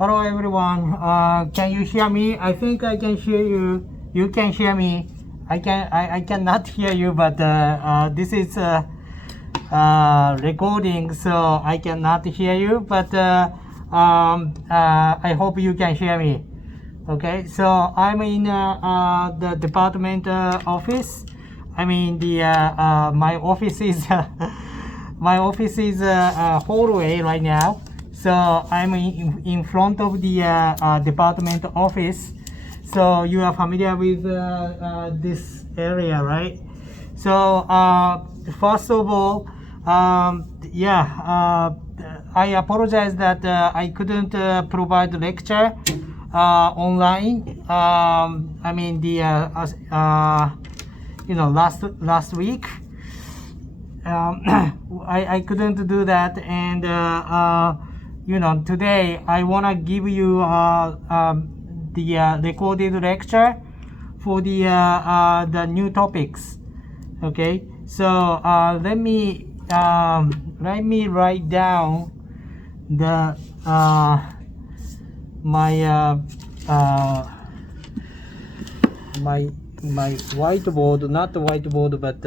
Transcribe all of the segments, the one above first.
Hello everyone. Can you hear me? I think I can hear you. You can hear me. I cannot hear you, but this is recording, so I cannot hear you. But I hope you can hear me. Okay. So I'm in the department office. I mean my office is my office is hallway right now. So I'm in front of the department office. So you are familiar with this area, right? So first of all, I apologize that I couldn't provide lecture online. I mean last week. I couldn't do that, and today I want to give you the recorded lecture for the new topics. Okay, so let me write down the my whiteboard, not the whiteboard, but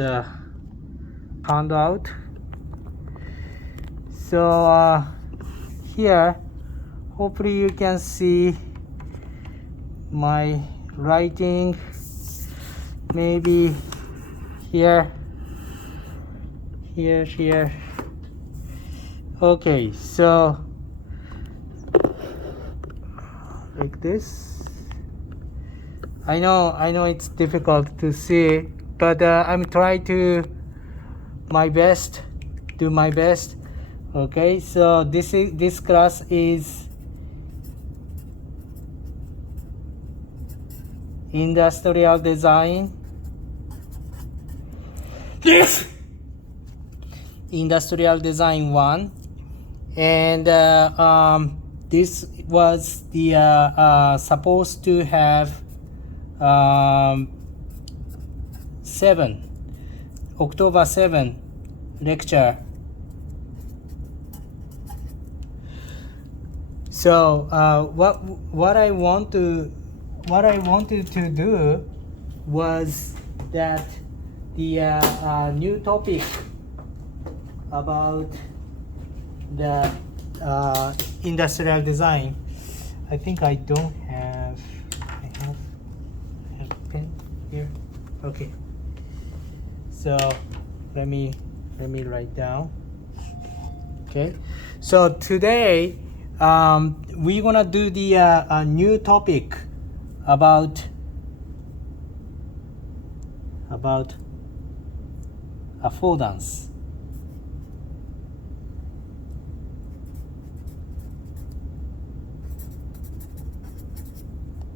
handout. So here, hopefully you can see my writing. Maybe here. Okay, so like this. I know it's difficult to see, but I'm trying to do my best. Okay, so this class is industrial design. Industrial design 1, and this was the supposed to have 7 October 7 lecture. So what I wanted to do was that the new topic about the industrial design. I think I don't have. I have a pen here. Okay. So let me write down. Okay. So today we're gonna do the new topic about affordance.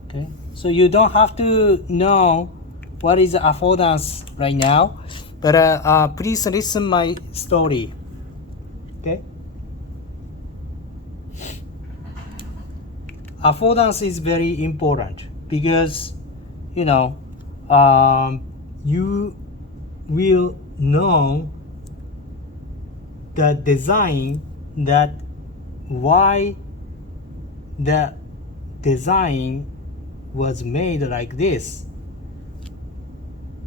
Okay, so you don't have to know what is affordance right now, but please listen my story. Okay, affordance is very important because you will know the design, that why the design was made like this.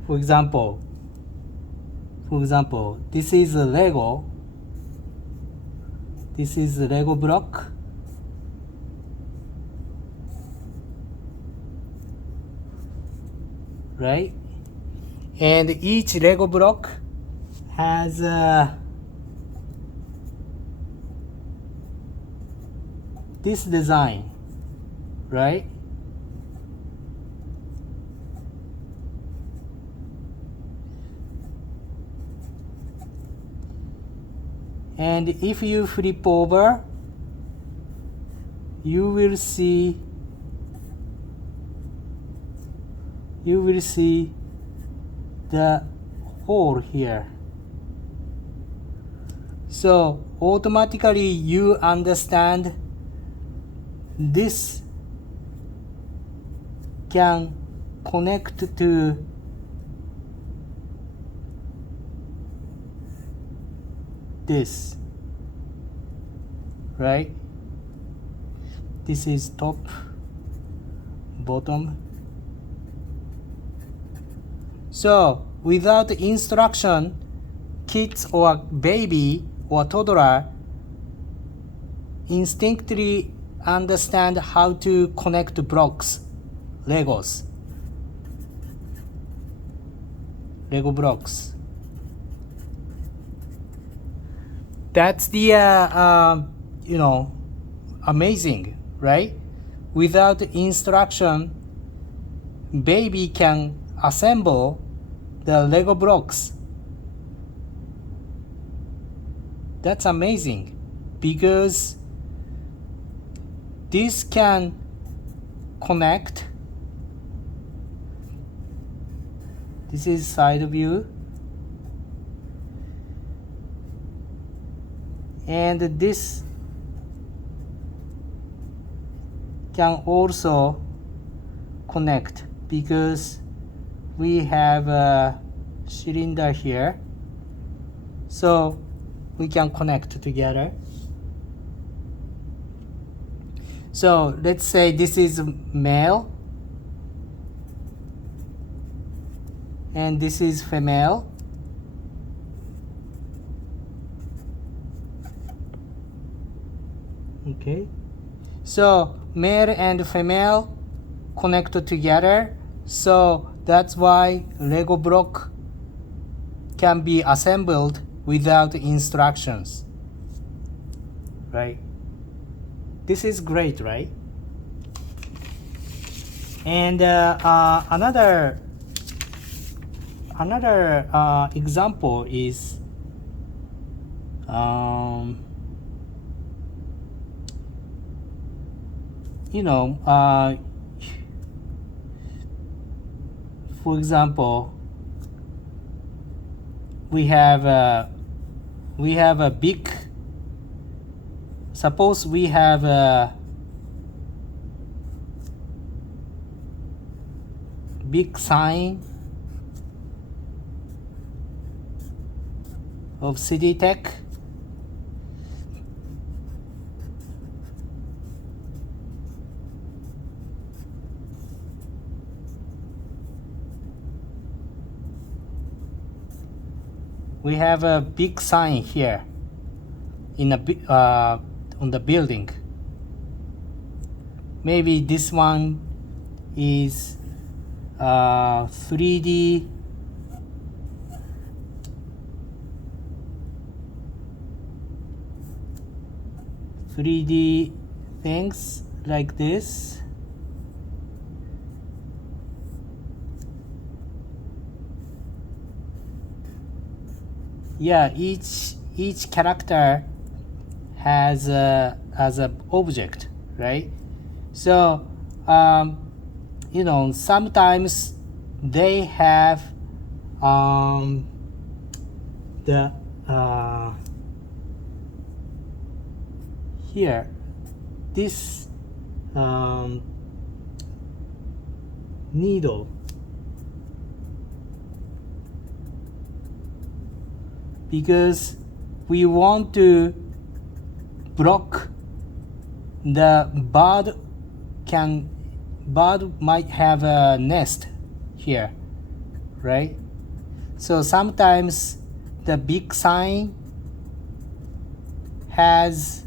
For example, this is a Lego. This is a Lego block. Right? And each Lego block has this design, right? And if you flip over, you will see the hole here. So automatically you understand this can connect to this, right? This is top, bottom. So without instruction, kids or baby or toddler instinctively understand how to connect blocks, Lego blocks. That's the amazing, right? Without instruction, baby can assemble the Lego blocks. That's amazing because this can connect. This is side view. And this can also connect because we have a cylinder here, so we can connect together. So let's say this is male and this is female. Okay, so male and female connected together, so that's why Lego block can be assembled without instructions, right? This is great, right? And another example is for example, we have a big, suppose we have a big sign of City Tech. We have a big sign here in on the building. Maybe this one is 3D things like this. Yeah, each character has as a object, right? So sometimes they have the here this needle, because we want to block the bird might have a nest here, right? So sometimes the big sign has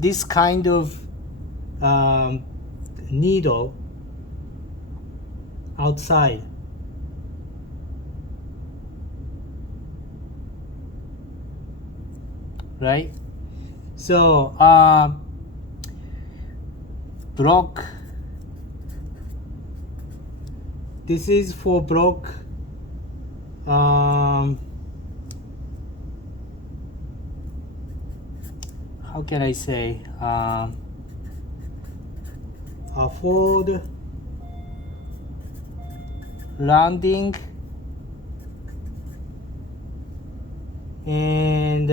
this kind of needle outside. Right? So block, this is for block how can I say, afford landing and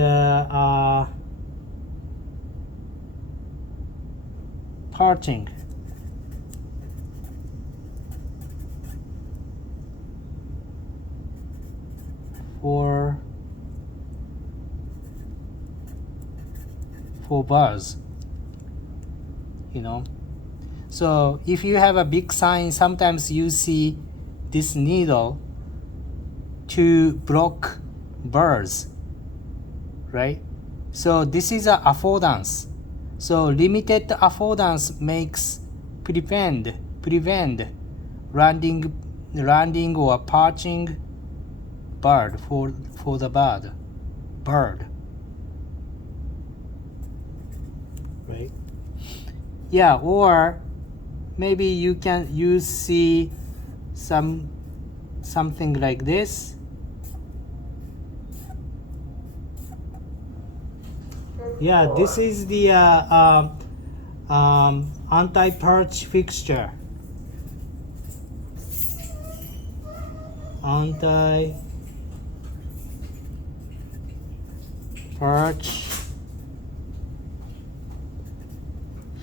parting. For bars. you know. So if you have a big sign, sometimes you see this needle to block birds, right? So this is a affordance. So limited affordance makes prevent landing or perching bird for the bird, right? Yeah, or maybe you see something like this. Yeah, this is the anti-perch fixture. Anti-perch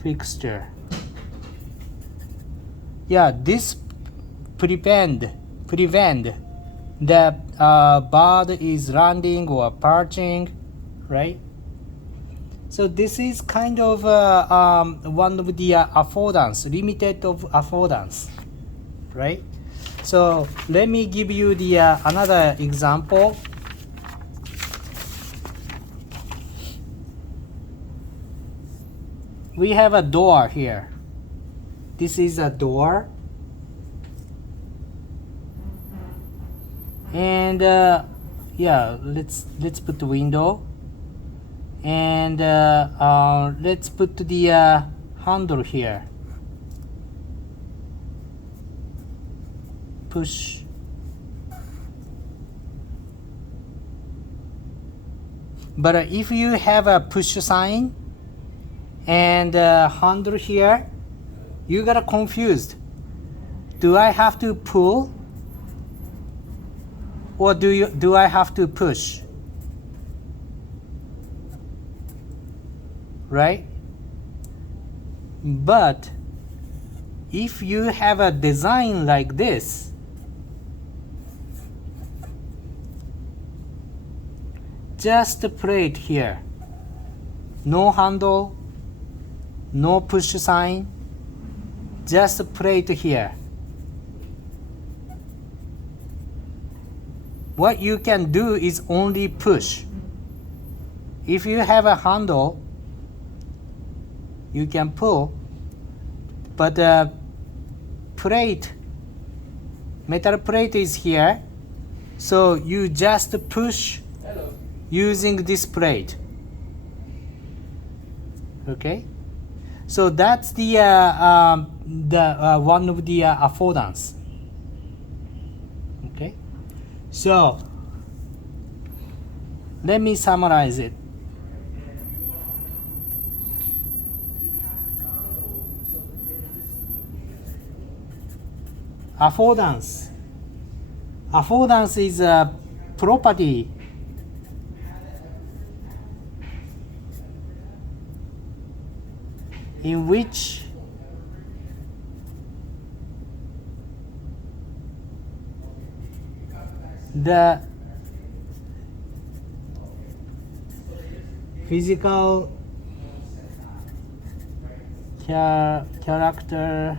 fixture. Yeah, this prevent the bird is landing or perching, right? So this is kind of one of the affordance, limited of affordance, right? So let me give you the another example. We have a door here. This is a door, and yeah, let's put the window, and let's put the handle here. Push. But if you have a push sign and handle here, you got confused. Do I have to pull or do I have to push? Right? But if you have a design like this, just plate here, no handle, no push sign, just plate here. What you can do is only push. If you have a handle, you can pull, but the metal plate is here, so you just push using this plate. Okay, so that's the one of the affordance. Okay, so let me summarize it. Affordance is a property in which the physical characteristic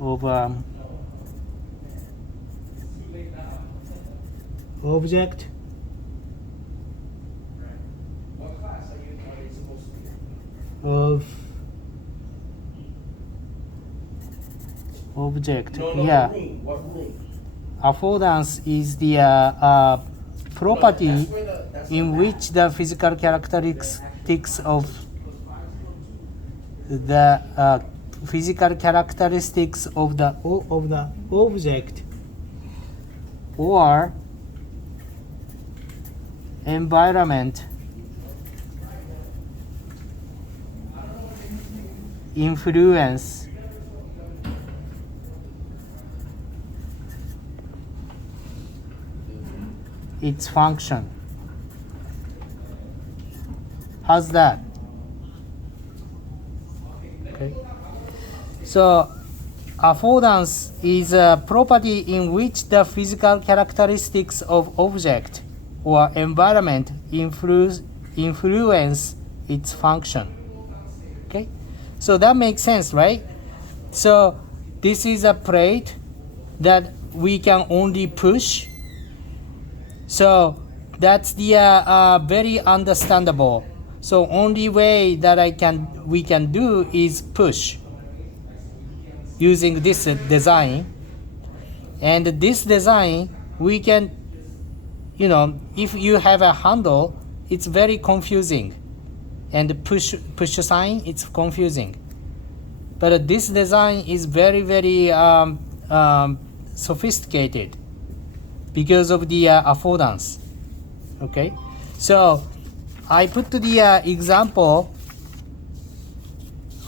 of object of object. Yeah, affordance is the property in which the physical characteristics of the object or environment influence its function. How's that? Okay. So affordance is a property in which the physical characteristics of object or environment influence its function. Okay, so that makes sense, right? So this is a plate that we can only push. So that's the very understandable. So only way that we can do is push using this design. And this design, we can, if you have a handle, it's very confusing. And the push sign, it's confusing. But this design is very, very sophisticated because of the affordance. Okay, so I put the example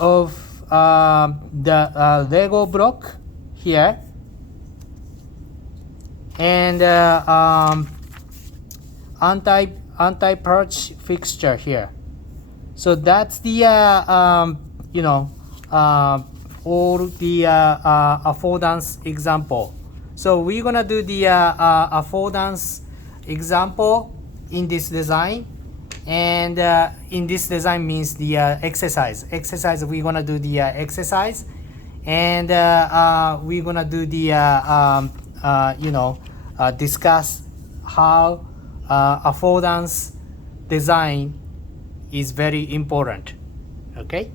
of the Lego block here, and anti-perch fixture here. So that's the all the affordance example. So we're gonna do the affordance example in this design, and in this design means the exercise. We're gonna do the exercise, and we're gonna do the discuss how affordance design is very important. Okay.